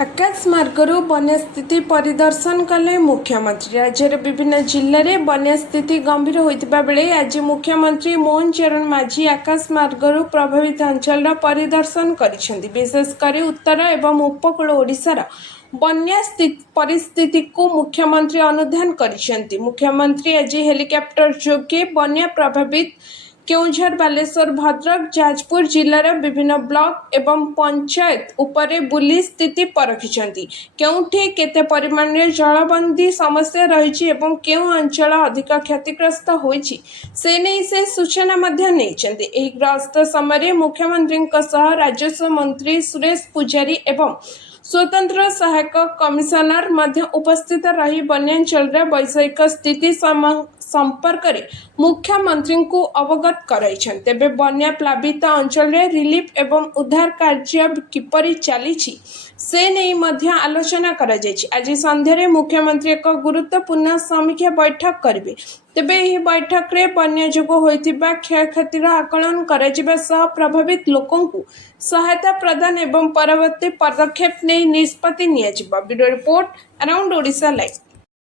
आकाश मार्गरू बन्या स्थिति परिदर्शन कले मुख्यमंत्री। राज्यर विभिन्न जिले में बन्या स्थिति गंभीर होता बेले आज मुख्यमंत्री मोहन चरण माझी आकाश मार्गरू प्रभावित अंचल परिदर्शन करिसेंती। विशेषकर उत्तर एवं उपकूल ओडिशार बन्या परिस्थिति को मुख्यमंत्री अनुधान करिसेंती। मुख्यमंत्री आज हेलिकॉप्टर जोगे बन्या प्रभावित केउझर, बालेश्वर, भद्रक, जाजपुर जिलार विभिन्न ब्लॉक एवं पंचायत उपरे बुली स्थिति परखिछंती। केउठी केते परिमाण रे जलबंदी समस्या रहिछि एवं केउ अंचल अधिक क्षतिग्रस्त होइछि से नै से सूचना मध्य नैछंती। एही ग्रस्त समय मुख्यमंत्री सह राजस्व मंत्री सुरेश पुजारी एवं स्वतंत्र सहायक कमिशनर मध्य उपस्थित रही बन्यांचल वैषयिक स्थिति संपर्क में मुख्यमंत्री को अवगत कराइछन। तेबे बन्या प्लावित अंचल रिलीफ एवं उद्धार कार्य किपरि चलीछि से नहीं मध्य आलोचना करा जायछि। आज संध्यारे मुख्यमंत्री एक गुरुत्वपूर्ण समीक्षा बैठक करिवे। तेबे एही बैठक रे बन्या जोगु होइतिबा क्षयक्षतिर आकलन कराजिबा सह प्रभावित लोकों को सहायता प्रदान एवं परवर्ती पदक्षेप नहीं निष्पत्ति नियाजिबा। Video report around Odisha live.